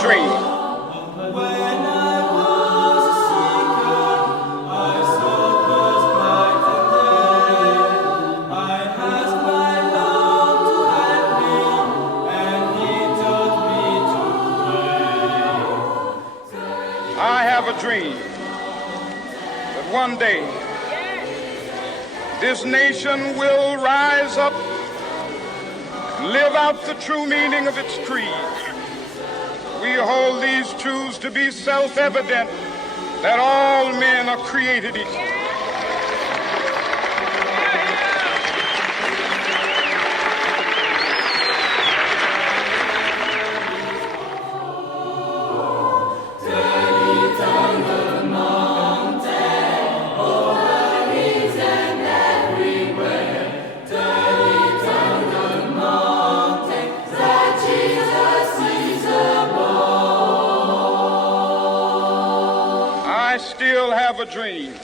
dream. I have a dream that one day this nation will rise up, live out the true meaning of its creed. We hold these truths to be self-evident, that all men are created equal. I still have a dream